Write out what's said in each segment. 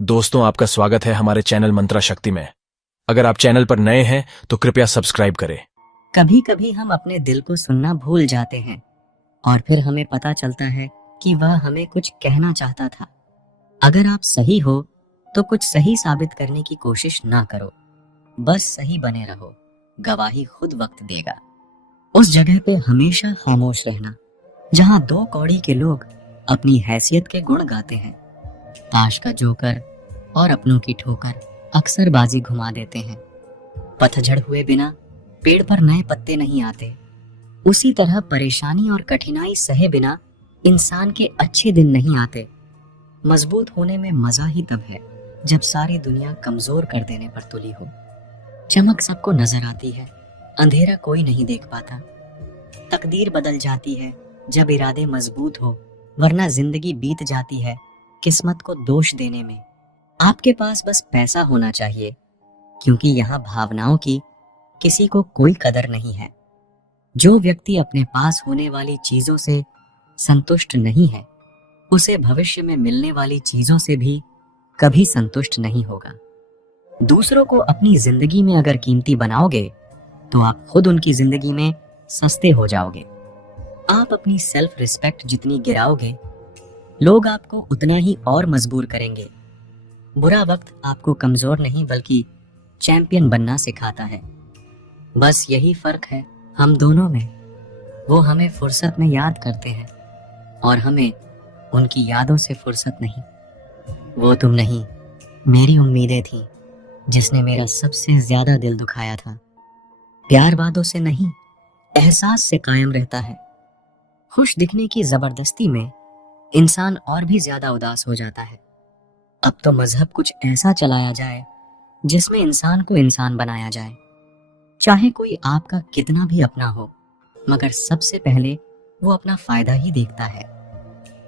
दोस्तों, आपका स्वागत है हमारे चैनल मंत्रा शक्ति में। अगर आप चैनल पर नए हैं तो कृपया सब्सक्राइब करें। कभी कभी हम अपने दिल को सुनना भूल जाते हैं और फिर हमें पता चलता है कि वह हमें कुछ कहना चाहता था। अगर आप सही हो तो कुछ सही साबित करने की कोशिश ना करो, बस सही बने रहो। गवाही खुद वक्त देगा। उस जगह पे हमेशा खामोश रहना जहां दो कौड़ी के लोग अपनी हैसियत के गुण गाते हैं। ताश का जोकर और अपनों की ठोकर अक्सर बाजी घुमा देते हैं। पतझड़ हुए बिना पेड़ पर नए पत्ते नहीं आते। उसी तरह परेशानी और कठिनाई सहे बिना इंसान के अच्छे दिन नहीं आते। मजबूत होने में मजा ही तब है जब सारी दुनिया कमजोर कर देने पर तुली हो। चमक सबको नजर आती है, अंधेरा कोई नहीं देख पाता। तकदीर बदल जाती है जब इरादे मजबूत हो, वरना जिंदगी बीत जाती है किस्मत को दोष देने में। आपके पास बस पैसा होना चाहिए, क्योंकि यहाँ भावनाओं की किसी को कोई कदर नहीं है। जो व्यक्ति अपने पास होने वाली चीजों से संतुष्ट नहीं है, उसे भविष्य में मिलने वाली चीजों से भी कभी संतुष्ट नहीं होगा। दूसरों को अपनी जिंदगी में अगर कीमती बनाओगे तो आप खुद उनकी जिंदगी में सस्ते हो जाओगे। आप अपनी सेल्फ रिस्पेक्ट जितनी गिराओगे, लोग आपको उतना ही और मजबूर करेंगे। बुरा वक्त आपको कमजोर नहीं बल्कि चैंपियन बनना सिखाता है। बस यही फर्क है हम दोनों में। वो हमें फुर्सत में याद करते हैं और हमें उनकी यादों से फुर्सत नहीं। वो तुम नहीं, मेरी उम्मीदें थी जिसने मेरा सबसे ज्यादा दिल दुखाया था। प्यार वादों से नहीं, एहसास से कायम रहता है। खुश दिखने की जबरदस्ती में इंसान और भी ज्यादा उदास हो जाता है। अब तो मजहब कुछ ऐसा चलाया जाए जिसमें इंसान को इंसान बनाया जाए। चाहे कोई आपका कितना भी अपना हो, मगर सबसे पहले वो अपना फायदा ही देखता है।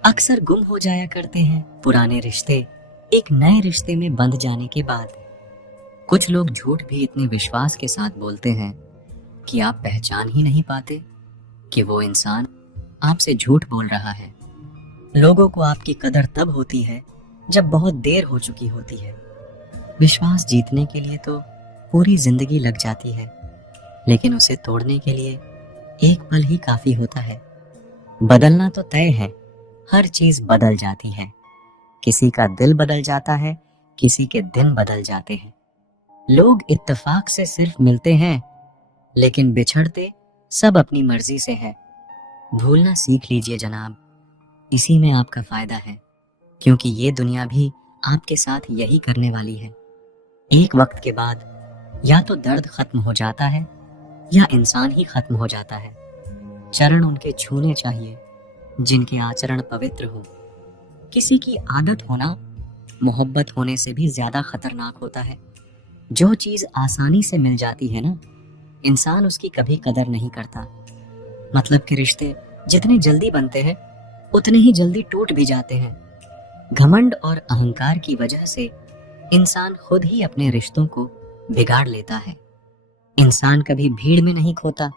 अक्सर गुम हो जाया करते हैं पुराने रिश्ते एक नए रिश्ते में बंध जाने के बाद। कुछ लोग झूठ भी इतने विश्वास के साथ बोलते हैं कि आप पहचान ही नहीं पाते कि वो इंसान आपसे झूठ बोल रहा है। लोगों को आपकी कदर तब होती है जब बहुत देर हो चुकी होती है। विश्वास जीतने के लिए तो पूरी जिंदगी लग जाती है, लेकिन उसे तोड़ने के लिए एक पल ही काफी होता है। बदलना तो तय है, हर चीज बदल जाती है। किसी का दिल बदल जाता है, किसी के दिन बदल जाते हैं। लोग इत्तेफाक से सिर्फ मिलते हैं, लेकिन बिछड़ते सब अपनी मर्जी से है। भूलना सीख लीजिए जनाब, इसी में आपका फायदा है, क्योंकि ये दुनिया भी आपके साथ यही करने वाली है। एक वक्त के बाद या तो दर्द खत्म हो जाता है या इंसान ही खत्म हो जाता है। चरण उनके छूने चाहिए जिनके आचरण पवित्र हो। किसी की आदत होना मोहब्बत होने से भी ज्यादा खतरनाक होता है। जो चीज आसानी से मिल जाती है ना, इंसान उसकी कभी कदर नहीं करता। मतलब के रिश्ते जितने जल्दी बनते हैं उतने ही जल्दी टूट भी जाते हैं। घमंड और अहंकार की वजह से इंसान खुद ही अपने रिश्तों को बिगाड़ लेता है। इंसान कभी भीड़ में नहीं खोता।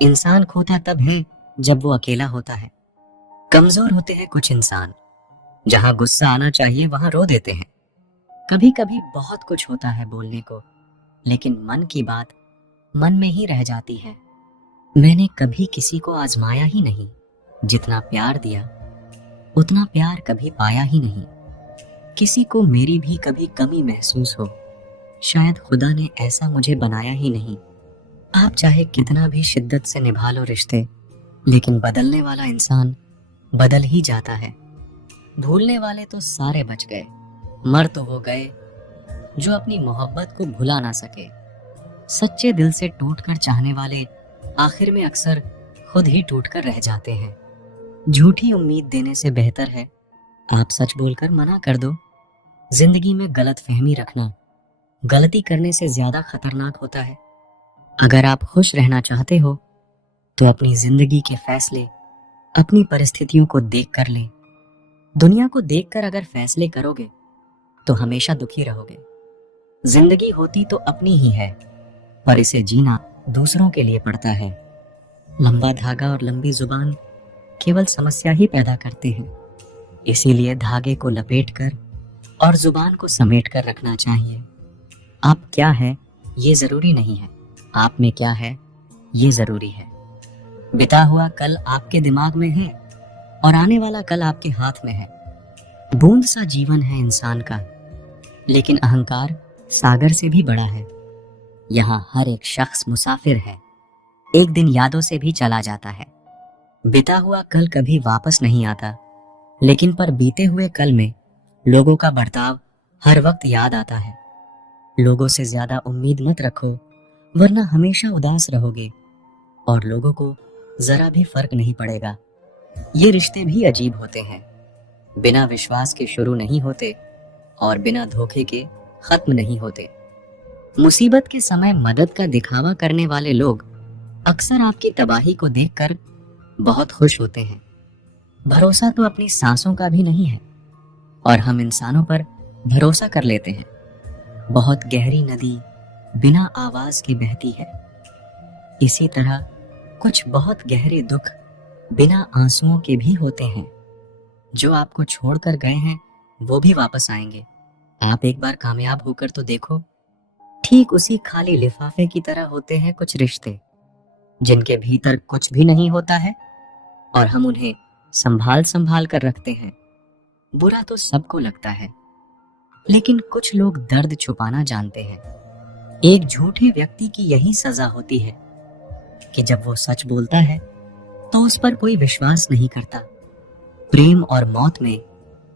इंसान खोता तब है जब वो अकेला होता है। कमजोर होते हैं कुछ इंसान, जहां गुस्सा आना चाहिए वहां रो देते हैं। कभी कभी बहुत कुछ होता है बोलने को, लेकिन मन की बात मन में ही रह जाती है। मैंने कभी किसी को आजमाया ही नहीं। जितना प्यार दिया उतना प्यार कभी पाया ही नहीं। किसी को मेरी भी कभी कमी महसूस हो, शायद खुदा ने ऐसा मुझे बनाया ही नहीं। आप चाहे कितना भी शिद्दत से निभा लो रिश्ते, लेकिन बदलने वाला इंसान बदल ही जाता है। भूलने वाले तो सारे बच गए, मर तो वो गए जो अपनी मोहब्बत को भुला ना सके। सच्चे दिल से टूटकर चाहने वाले आखिर में अक्सर खुद ही टूटकर रह जाते हैं। झूठी उम्मीद देने से बेहतर है आप सच बोलकर मना कर दो। जिंदगी में गलत फहमी रखना गलती करने से ज्यादा खतरनाक होता है। अगर आप खुश रहना चाहते हो तो अपनी जिंदगी के फैसले अपनी परिस्थितियों को देख कर लें। दुनिया को देखकर अगर फैसले करोगे तो हमेशा दुखी रहोगे। जिंदगी होती तो अपनी ही है, पर इसे जीना दूसरों के लिए पड़ता है। लंबा धागा और लंबी जुबान केवल समस्या ही पैदा करते हैं। इसीलिए धागे को लपेटकर और जुबान को समेट कर रखना चाहिए। आप क्या है ये जरूरी नहीं है, आप में क्या है ये जरूरी है। बिता हुआ कल आपके दिमाग में है और आने वाला कल आपके हाथ में है। बूंद सा जीवन है इंसान का, लेकिन अहंकार सागर से भी बड़ा है। यहाँ हर एक शख्स मुसाफिर है, एक दिन यादों से भी चला जाता है। बिता हुआ कल कभी वापस नहीं आता, लेकिन पर बीते हुए कल में लोगों का बर्ताव हर वक्त याद आता है। लोगों से ज्यादा उम्मीद मत रखो, वरना हमेशा उदास रहोगे और लोगों को जरा भी फर्क नहीं पड़ेगा। ये रिश्ते भी अजीब होते हैं, बिना विश्वास के शुरू नहीं होते और बिना धोखे के खत्म नहीं होते। मुसीबत के समय मदद का दिखावा करने वाले लोग अक्सर आपकी तबाही को देखकर बहुत खुश होते हैं। भरोसा तो अपनी सांसों का भी नहीं है और हम इंसानों पर भरोसा कर लेते हैं। बहुत गहरी नदी बिना आवाज के बहती है। इसी तरह कुछ बहुत गहरे दुख बिना आंसुओं के भी होते हैं। जो आपको छोड़कर गए हैं वो भी वापस आएंगे। आप एक बार कामयाब होकर तो देखो। ठीक उसी खाली लिफाफे की तरह होते हैं कुछ रिश्ते, जिनके भीतर कुछ भी नहीं होता है और हम उन्हें संभाल संभाल कर रखते हैं। बुरा तो सबको लगता है, लेकिन कुछ लोग दर्द छुपाना जानते हैं। एक झूठे व्यक्ति की यही सजा होती है कि जब वो सच बोलता है तो उस पर कोई विश्वास नहीं करता। प्रेम और मौत में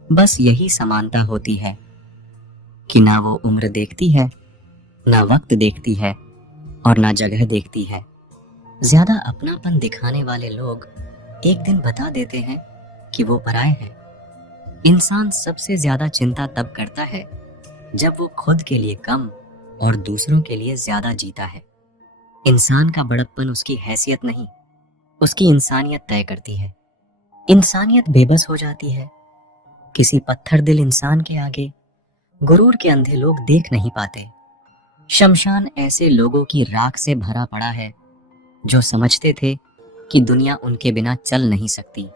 बस यही समानता होती है कि ना वो उम्र देखती है, ना वक्त देखती है और ना जगह देखती है। ज्यादा अपनापन दिखाने वाले लोग एक दिन बता देते हैं कि वो पराये हैं। इंसान सबसे ज्यादा चिंता तब करता है जब वो खुद के लिए कम और दूसरों के लिए ज्यादा जीता है। इंसान का बड़प्पन उसकी हैसियत नहीं, उसकी इंसानियत तय करती है। इंसानियत बेबस हो जाती है। किसी पत्थर दिल इंसान के आगे गुरूर के अंधे लोग देख नहीं पाते। शमशान ऐसे लोगों की राख से भरा पड़ा है जो समझते थे कि दुनिया उनके बिना चल नहीं सकती।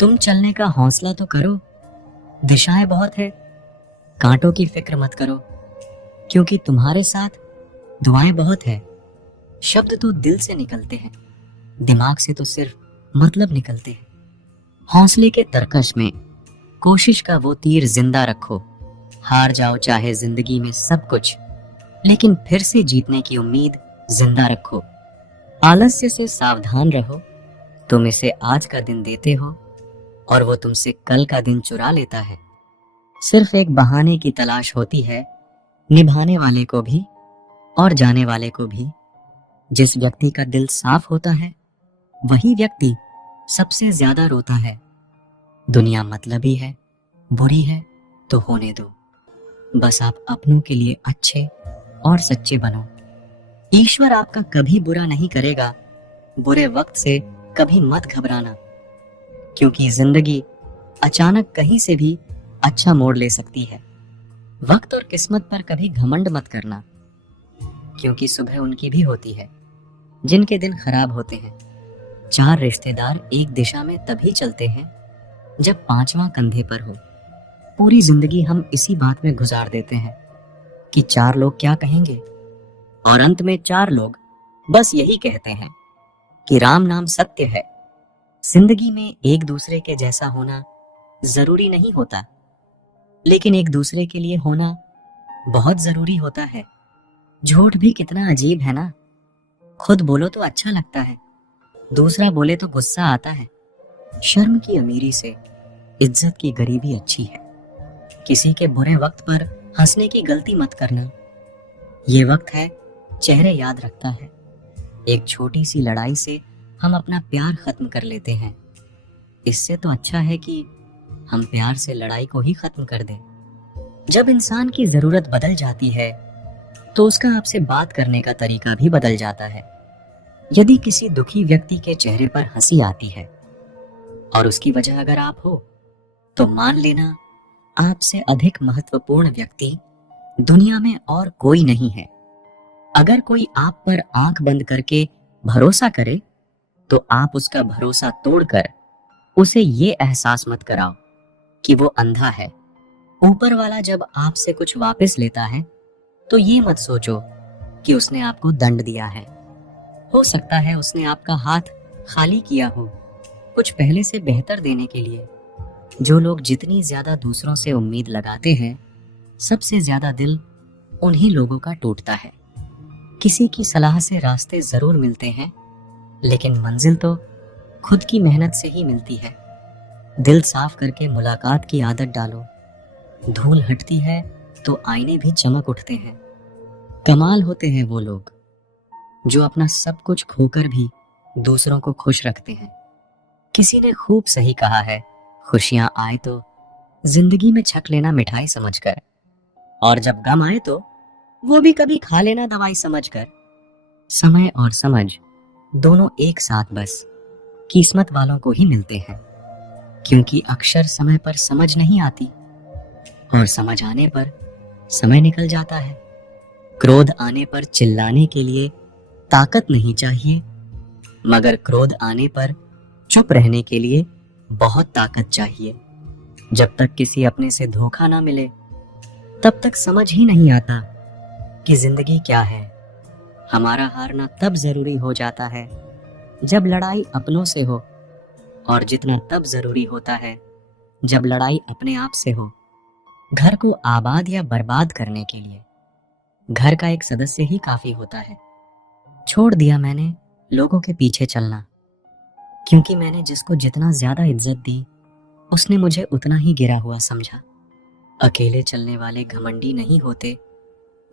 तुम चलने का हौसला तो करो, दिशाएं बहुत है। कांटों की फिक्र मत करो, क्योंकि तुम्हारे साथ दुआएं बहुत है। शब्द तो दिल से निकलते हैं, दिमाग से तो सिर्फ मतलब निकलते हैं। हौसले के तरकश में कोशिश का वो तीर जिंदा रखो। हार जाओ चाहे जिंदगी में सब कुछ, लेकिन फिर से जीतने की उम्मीद जिंदा रखो। आलस्य से सावधान रहो। तुम इसे आज का दिन देते हो और वो तुमसे कल का दिन चुरा लेता है। सिर्फ एक बहाने की तलाश होती है, निभाने वाले को भी और जाने वाले को भी। जिस व्यक्ति का दिल साफ होता है वही व्यक्ति सबसे ज्यादा रोता है। दुनिया मतलबी है, बुरी है तो होने दो। बस आप अपनों के लिए अच्छे और सच्चे बनो। ईश्वर आपका कभी बुरा नहीं करेगा। बुरे वक्त से कभी मत घबराना, क्योंकि जिंदगी अचानक कहीं से भी अच्छा मोड़ ले सकती है। वक्त और किस्मत पर कभी घमंड मत करना, क्योंकि सुबह उनकी भी होती है जिनके दिन खराब होते हैं। 4 रिश्तेदार एक दिशा में तभी चलते हैं जब 5वां कंधे पर हो। पूरी जिंदगी हम इसी बात में गुजार देते हैं कि 4 लोग क्या कहेंगे, और अंत में 4 लोग बस यही कहते हैं कि राम नाम सत्य है। जिंदगी में एक दूसरे के जैसा होना जरूरी नहीं होता, लेकिन एक दूसरे के लिए होना बहुत जरूरी होता है। झूठ भी कितना अजीब है ना। खुद बोलो तो अच्छा लगता है, दूसरा बोले तो गुस्सा आता है। शर्म की अमीरी से इज्जत की गरीबी अच्छी है। किसी के बुरे वक्त पर हंसने की गलती मत करना। ये वक्त है चेहरे याद रखता है। एक छोटी सी लड़ाई से हम अपना प्यार खत्म कर लेते हैं। इससे तो अच्छा है कि हम प्यार से लड़ाई को ही खत्म कर दें। जब इंसान की जरूरत बदल जाती है तो उसका आपसे बात करने का तरीका भी बदल जाता है। यदि किसी दुखी व्यक्ति के चेहरे पर हंसी आती है और उसकी वजह अगर आप हो, तो मान लेना आपसे अधिक महत्वपूर्ण व्यक्ति दुनिया में और कोई नहीं है। अगर कोई आप पर आंख बंद करके भरोसा करे, तो आप उसका भरोसा तोड़कर उसे ये एहसास मत कराओ कि वो अंधा है। ऊपर वाला जब आपसे कुछ वापस लेता है तो ये मत सोचो कि उसने आपको दंड दिया है। हो सकता है उसने आपका हाथ खाली किया हो, कुछ पहले से बेहतर देने के लिए। जो लोग जितनी ज्यादा दूसरों से उम्मीद लगाते हैं, सबसे ज्यादा दिल उन्हीं लोगों का टूटता है। किसी की सलाह से रास्ते जरूर मिलते हैं, लेकिन मंजिल तो खुद की मेहनत से ही मिलती है। दिल साफ करके मुलाकात की आदत डालो। धूल हटती है तो आईने भी चमक उठते हैं। कमाल होते हैं वो लोग जो अपना सब कुछ खोकर भी दूसरों को खुश रखते हैं। किसी ने खूब सही कहा है, खुशियां आए तो जिंदगी में छक लेना मिठाई समझकर, और जब गम आए तो वो भी कभी खा लेना दवाई समझकर। समय और समझ दोनों एक साथ बस किस्मत वालों को ही मिलते हैं, क्योंकि अक्सर समय पर समझ नहीं आती और समझ आने पर समय निकल जाता है। क्रोध आने पर चिल्लाने के लिए ताकत नहीं चाहिए, मगर क्रोध आने पर चुप रहने के लिए बहुत ताकत चाहिए। जब तक किसी अपने से धोखा ना मिले, तब तक समझ ही नहीं आता कि जिंदगी क्या है। हमारा हारना तब जरूरी हो जाता है जब लड़ाई अपनों से हो, और जितना तब जरूरी होता है जब लड़ाई अपने आप से हो। घर को आबाद या बर्बाद करने के लिए घर का एक सदस्य ही काफी होता है। छोड़ दिया मैंने लोगों के पीछे चलना, क्योंकि मैंने जिसको जितना ज्यादा इज्जत दी, उसने मुझे उतना ही गिरा हुआ समझा। अकेले चलने वाले घमंडी नहीं होते,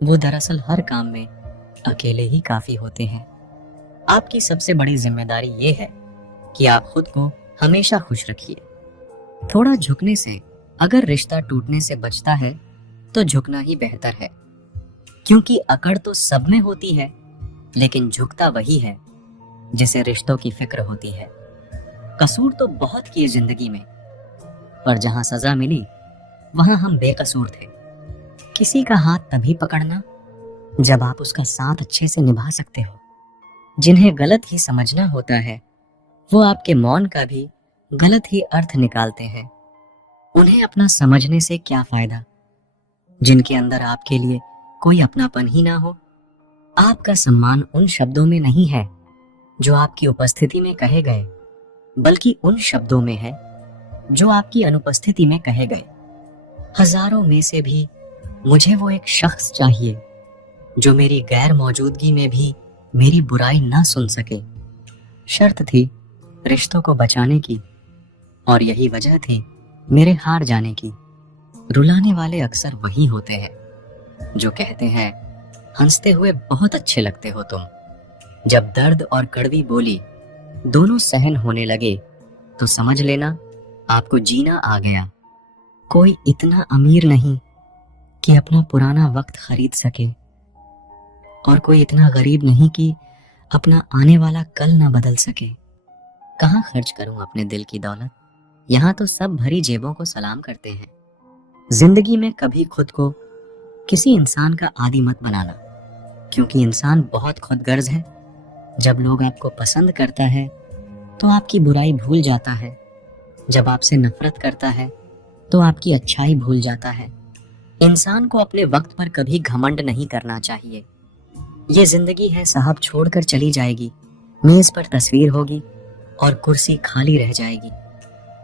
वो दरअसल हर काम में अकेले ही काफी होते हैं। आपकी सबसे बड़ी जिम्मेदारी ये है कि आप खुद को हमेशा खुश रखिए। थोड़ा झुकने से अगर रिश्ता टूटने से बचता है तो झुकना ही बेहतर है, क्योंकि अकड़ तो सब में होती है, लेकिन झुकता वही है जिसे रिश्तों की फिक्र होती है। कसूर तो बहुत किए जिंदगी में, पर जहां सजा मिली वहां हम बेकसूर थे। किसी का हाथ तभी पकड़ना जब आप उसका साथ अच्छे से निभा सकते हो। जिन्हें गलत ही समझना होता है, वो आपके मौन का भी गलत ही अर्थ निकालते हैं। उन्हें अपना समझने से क्या फायदा, जिनके अंदर आपके लिए कोई अपनापन ही ना हो। आपका सम्मान उन शब्दों में नहीं है जो आपकी उपस्थिति में कहे गए, बल्कि उन शब्दों में है जो आपकी अनुपस्थिति में कहे गए। हजारों में से भी मुझे वो एक शख्स चाहिए जो मेरी गैर मौजूदगी में भी मेरी बुराई ना सुन सके। शर्त थी रिश्तों को बचाने की, और यही वजह थी मेरे हार जाने की। रुलाने वाले अक्सर वही होते हैं जो कहते हैं, हंसते हुए बहुत अच्छे लगते हो तुम। जब दर्द और कड़वी बोली दोनों सहन होने लगे तो समझ लेना आपको जीना आ गया। कोई इतना अमीर नहीं कि अपना पुराना वक्त खरीद सके, और कोई इतना गरीब नहीं कि अपना आने वाला कल ना बदल सके। कहाँ खर्च करूं अपने दिल की दौलत, यहाँ तो सब भरी जेबों को सलाम करते हैं। जिंदगी में कभी खुद को किसी इंसान का आदी मत बनाना, क्योंकि इंसान बहुत खुदगर्ज है। जब लोग आपको पसंद करता है तो आपकी बुराई भूल जाता है, जब आपसे नफरत करता है तो आपकी अच्छाई भूल जाता है। इंसान को अपने वक्त पर कभी घमंड नहीं करना चाहिए। ये जिंदगी है साहब, छोड़कर चली जाएगी। मेज पर तस्वीर होगी और कुर्सी खाली रह जाएगी।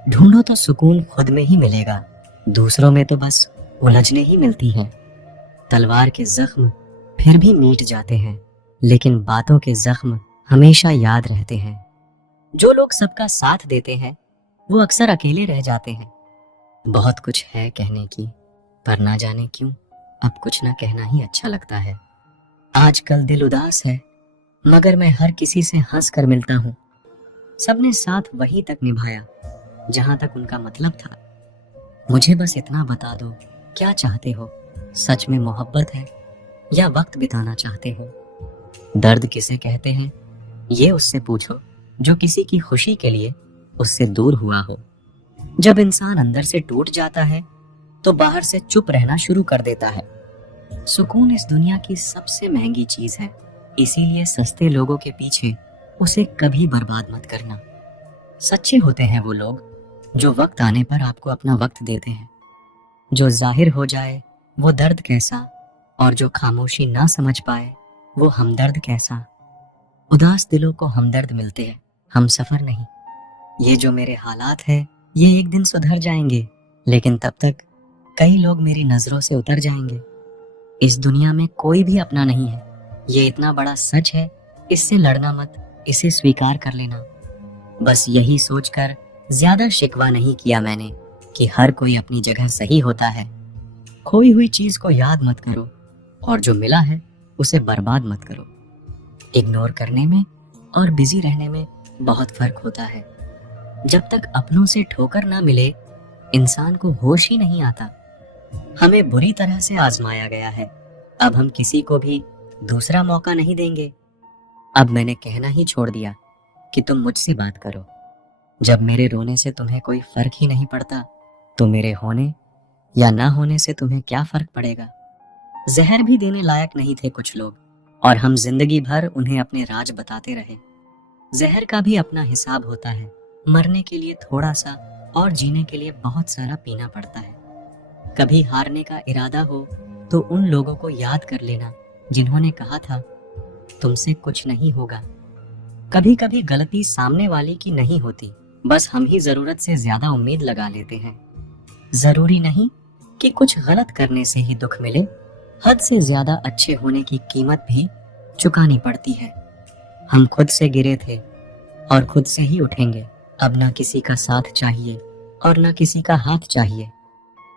ढूंढो तो सुकून खुद में ही मिलेगा, दूसरों में तो बस उलझने ही मिलती हैं। तलवार के जख्म फिर भी मीट जाते हैं, लेकिन बातों के जख्म हमेशा याद रहते हैं। जो लोग सबका साथ देते हैं वो अक्सर अकेले रह जाते हैं। बहुत कुछ है कहने की, पर ना जाने क्यों अब कुछ ना कहना ही अच्छा लगता है। आजकल दिल उदास है, मगर मैं हर किसी से हंस कर मिलता हूँ। सबने साथ वहीं तक निभाया जहां तक उनका मतलब था। मुझे बस इतना बता दो, क्या चाहते हो? सच में मोहब्बत है या वक्त बिताना चाहते हो? दर्द किसे कहते हैं ये उससे पूछो जो किसी की खुशी के लिए उससे दूर हुआ हो। जब इंसान अंदर से टूट जाता है तो बाहर से चुप रहना शुरू कर देता है। सुकून इस दुनिया की सबसे महंगी चीज है, इसीलिए सस्ते लोगों के पीछे उसे कभी बर्बाद मत करना। सच्चे होते हैं वो लोग जो वक्त आने पर आपको अपना वक्त देते हैं। जो जाहिर हो जाए वो दर्द कैसा, और जो खामोशी ना समझ पाए वो हमदर्द कैसा। उदास दिलों को हमदर्द मिलते हैं, हम सफर नहीं। ये जो मेरे हालात है ये एक दिन सुधर जाएंगे, लेकिन तब तक कई लोग मेरी नजरों से उतर जाएंगे। इस दुनिया में कोई भी अपना नहीं है, ये इतना बड़ा सच है। इससे लड़ना मत, इसे स्वीकार कर लेना। बस यही सोचकर ज्यादा शिकवा नहीं किया मैंने कि हर कोई अपनी जगह सही होता है। खोई हुई चीज को याद मत करो, और जो मिला है उसे बर्बाद मत करो। इग्नोर करने में और बिजी रहने में बहुत फर्क होता है। जब तक अपनों से ठोकर ना मिले इंसान को होश ही नहीं आता। हमें बुरी तरह से आजमाया गया है, अब हम किसी को भी दूसरा मौका नहीं देंगे। अब मैंने कहना ही छोड़ दिया कि तुम मुझसे बात करो। जब मेरे रोने से तुम्हें कोई फर्क ही नहीं पड़ता, तो मेरे होने या ना होने से तुम्हें क्या फर्क पड़ेगा। जहर भी देने लायक नहीं थे कुछ लोग, और हम जिंदगी भर उन्हें अपने राज बताते रहे। जहर का भी अपना हिसाब होता है, मरने के लिए थोड़ा सा और जीने के लिए बहुत सारा पीना पड़ता है। कभी हारने का इरादा हो तो उन लोगों को याद कर लेना जिन्होंने कहा था तुमसे कुछ नहीं होगा। कभी कभी गलती सामने वाले की नहीं होती, बस हम ही जरूरत से ज्यादा उम्मीद लगा लेते हैं। जरूरी नहीं कि कुछ गलत करने से ही दुख मिले, हद से ज्यादा अच्छे होने की कीमत भी चुकानी पड़ती है। हम खुद से गिरे थे और खुद से ही उठेंगे। अब ना किसी का साथ चाहिए और ना किसी का हाथ चाहिए।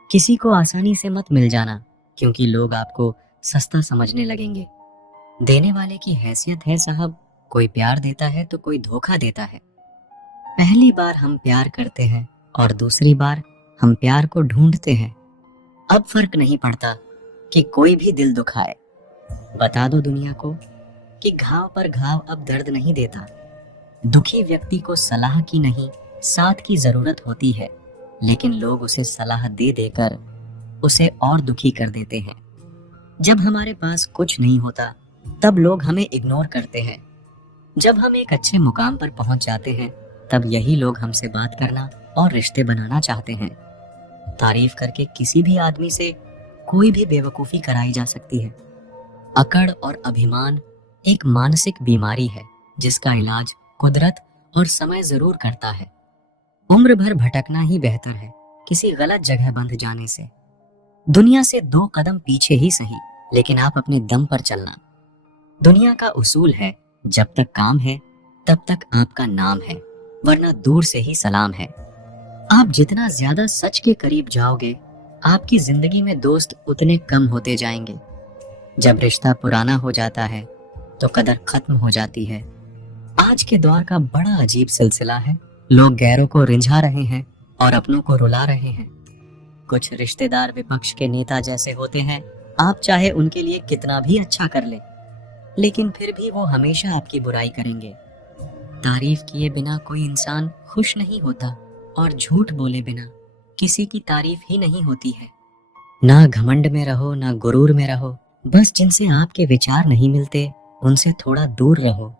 किसी को आसानी से मत मिल जाना, क्योंकि लोग आपको सस्ता समझने लगेंगे। देने वाले की हैसियत है साहब, कोई प्यार देता है तो कोई धोखा देता है। पहली बार हम प्यार करते हैं और दूसरी बार हम प्यार को ढूंढते हैं। अब फर्क नहीं पड़ता कि कोई भी दिल दुखाए। बता दो दुनिया को कि घाव पर घाव अब दर्द नहीं देता। दुखी व्यक्ति को सलाह की नहीं, साथ की जरूरत होती है, लेकिन लोग उसे सलाह दे देकर उसे और दुखी कर देते हैं। जब हमारे पास कुछ नहीं होता तब लोग हमें इग्नोर करते हैं। जब हम एक अच्छे मुकाम पर पहुंच जाते हैं तब यही लोग हमसे बात करना और रिश्ते बनाना चाहते हैं। तारीफ करके किसी भी आदमी से कोई भी बेवकूफी कराई जा सकती है। अकड़ और अभिमान एक मानसिक बीमारी है जिसका इलाज कुदरत और समय जरूर करता है। उम्र भर भटकना ही बेहतर है किसी गलत जगह बंध जाने से। दुनिया से 2 कदम पीछे ही सही, लेकिन आप अपने दम पर चलना। दुनिया का उसूल है जब तक काम है तब तक आपका नाम है, वरना दूर से ही सलाम है। आप जितना ज्यादा सच के करीब जाओगे आपकी जिंदगी में दोस्त उतने कम होते जाएंगे। जब रिश्ता पुराना हो जाता है तो कदर खत्म हो जाती है। आज के दौर का बड़ा अजीब सिलसिला है। लोग गैरों को रिंझा रहे हैं और अपनों को रुला रहे हैं। कुछ रिश्तेदार विपक्ष के नेता जैसे होते हैं, आप चाहे उनके लिए कितना भी अच्छा कर ले, लेकिन फिर भी वो हमेशा आपकी बुराई करेंगे। तारीफ किए बिना कोई इंसान खुश नहीं होता, और झूठ बोले बिना किसी की तारीफ ही नहीं होती है। ना घमंड में रहो ना गुरूर में रहो, बस जिनसे आपके विचार नहीं मिलते उनसे थोड़ा दूर रहो।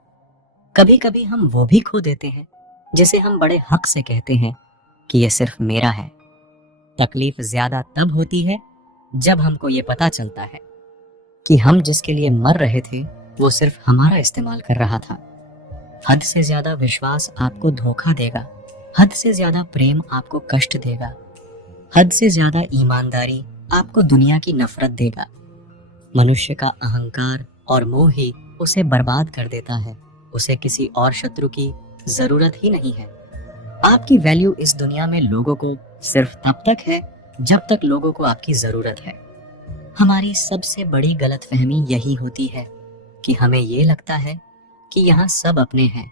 कभी कभी हम वो भी खो देते हैं जिसे हम बड़े हक से कहते हैं कि ये सिर्फ मेरा है। तकलीफ ज्यादा तब होती है जब हमको ये पता चलता है कि हम जिसके लिए मर रहे थे वो सिर्फ हमारा इस्तेमाल कर रहा था। हद से ज्यादा विश्वास आपको धोखा देगा, हद से ज्यादा प्रेम आपको कष्ट देगा, हद से ज्यादा ईमानदारी आपको दुनिया की नफरत देगा। मनुष्य का अहंकार और मोह ही उसे बर्बाद कर देता है। उसे किसी और शत्रु की जरूरत ही नहीं है। आपकी वैल्यू इस दुनिया में लोगों को सिर्फ तब तक है जब तक लोगों को आपकी जरूरत है। हमारी सबसे बड़ी गलतफहमी यही होती है कि हमें ये लगता है कि यहाँ सब अपने हैं।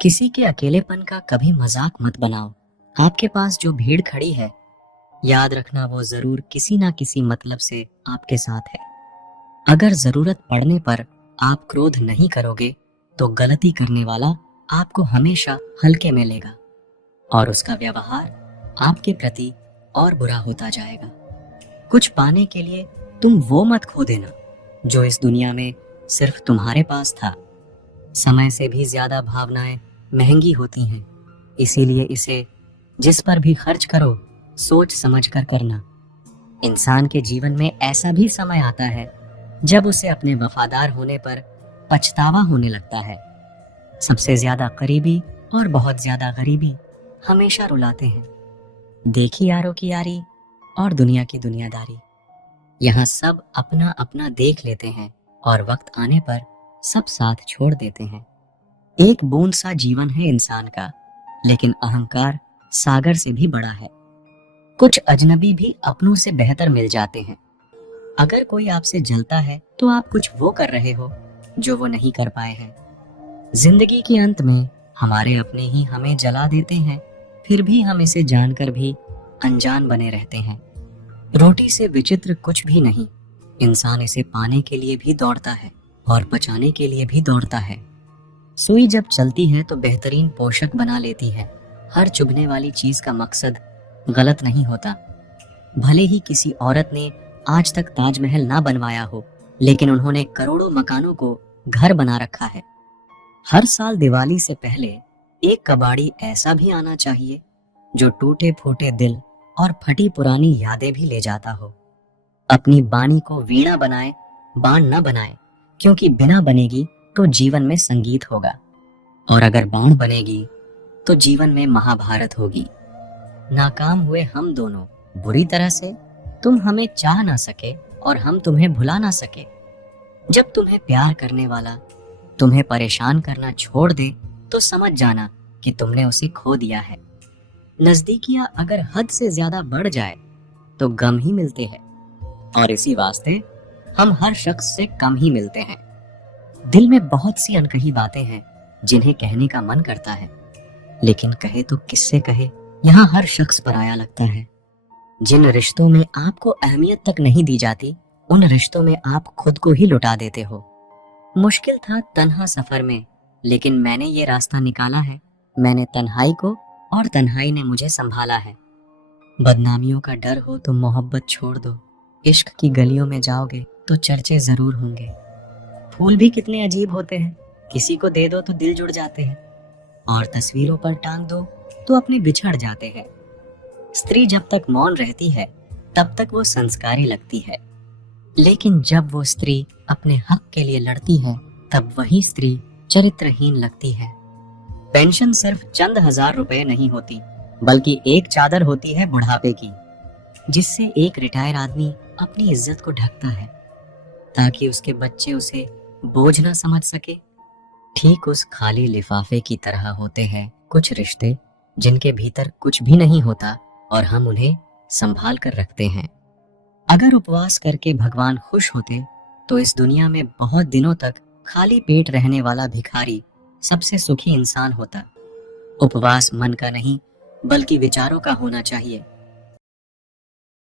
किसी के अकेलेपन का कभी मजाक मत बनाओ। आपके पास जो भीड़ खड़ी है, याद रखना वो जरूर किसी ना किसी मतलब से आपके साथ है। अगर जरूरत पड़ने पर आप क्रोध नहीं करोगे तो गलती करने वाला आपको हमेशा हल्के में लेगा और उसका व्यवहार आपके प्रति और बुरा होता जाएगा। कुछ पाने के लिए तुम वो मत खो देना जो इस दुनिया में सिर्फ तुम्हारे पास था। समय से भी ज्यादा भावनाएं महंगी होती हैं, इसीलिए इसे जिस पर भी खर्च करो सोच समझ कर करना। इंसान के जीवन में ऐसा भी समय आता है जब उसे अपने वफादार होने पर पछतावा होने लगता है। सबसे ज्यादा करीबी और बहुत ज्यादा गरीबी हमेशा रुलाते हैं। देखी यारों की यारी और दुनिया की दुनियादारी, यहाँ सब अपना अपना देख लेते हैं और वक्त आने पर सब साथ छोड़ देते हैं। एक बूंद सा जीवन है इंसान का, लेकिन अहंकार सागर से भी बड़ा है। कुछ अजनबी भी अपनों से बेहतर मिल जाते हैं। अगर कोई आपसे जलता है तो आप कुछ वो कर रहे हो जो वो नहीं कर पाए हैं। जिंदगी के अंत में हमारे अपने ही हमें जला देते हैं, फिर भी हम इसे जानकर भी अनजान बने रहते हैं। रोटी से विचित्र कुछ भी नहीं, इंसान इसे पाने के लिए भी दौड़ता है और बचाने के लिए भी दौड़ता है। सुई जब चलती है तो बेहतरीन पोषक बना लेती है। हर चुभने वाली चीज का मकसद गलत नहीं होता। भले ही किसी औरत ने आज तक ताजमहल ना बनवाया हो, लेकिन उन्होंने करोड़ों मकानों को घर बना रखा है। हर साल दिवाली से पहले एक कबाड़ी ऐसा भी आना चाहिए जो टूटे फूटे दिल और फटी पुरानी यादें भी ले जाता हो। अपनी बाणी को वीणा बनाए, बाण न बनाए, क्योंकि बिना बनेगी तो जीवन में संगीत होगा, और अगर बाण बनेगी तो जीवन में महाभारत होगी। नाकाम हुए हम दोनों बुरी तरह से, तुम हमें चाह ना सके और हम तुम्हें भुला ना सके। जब तुम्हें प्यार करने वाला तुम्हें परेशान करना छोड़ दे तो समझ जाना कि तुमने उसे खो दिया है। नजदीकियां अगर हद से ज्यादा बढ़ जाए तो गम ही मिलते हैं, और इसी वास्ते हम हर शख्स से कम ही मिलते हैं। दिल में बहुत सी अनकही बातें हैं जिन्हें कहने का मन करता है, लेकिन कहे तो किससे कहे, यहाँ हर शख्स पराया लगता है। जिन रिश्तों में आपको अहमियत तक नहीं दी जाती, उन रिश्तों में आप खुद को ही लुटा देते हो। मुश्किल था तन्हा सफर में, लेकिन मैंने ये रास्ता निकाला है। मैंने तन्हाई को और तन्हाई ने मुझे संभाला है। बदनामियों का डर हो तो मोहब्बत छोड़ दो। इश्क की गलियों में जाओगे तो चर्चे जरूर होंगे। फूल भी कितने अजीब होते हैं, किसी को दे दो तो दिल जुड़ जाते हैं, और तस्वीरों पर टांग दो तो अपने बिछड़ जाते हैं। स्त्री जब तक मौन रहती है तब तक वो संस्कारी लगती है, लेकिन जब वो स्त्री अपने हक के लिए लड़ती है तब वही स्त्री चरित्रहीन लगती है। पेंशन सिर्फ चंद हजार रुपए नहीं होती, बल्कि एक चादर होती है बुढ़ापे की, जिससे एक रिटायर आदमी अपनी इज्जत को ढकता है ताकि उसके बच्चे उसे बोझ ना समझ सके। ठीक उस खाली लिफाफे की तरह होते हैं कुछ रिश्ते जिनके भीतर कुछ भी नहीं होता और हम उन्हें संभाल कर रखते हैं। अगर उपवास करके भगवान खुश होते तो इस दुनिया में बहुत दिनों तक खाली पेट रहने वाला भिखारी सबसे सुखी इंसान होता। उपवास मन का नहीं बल्कि विचारों का होना चाहिए।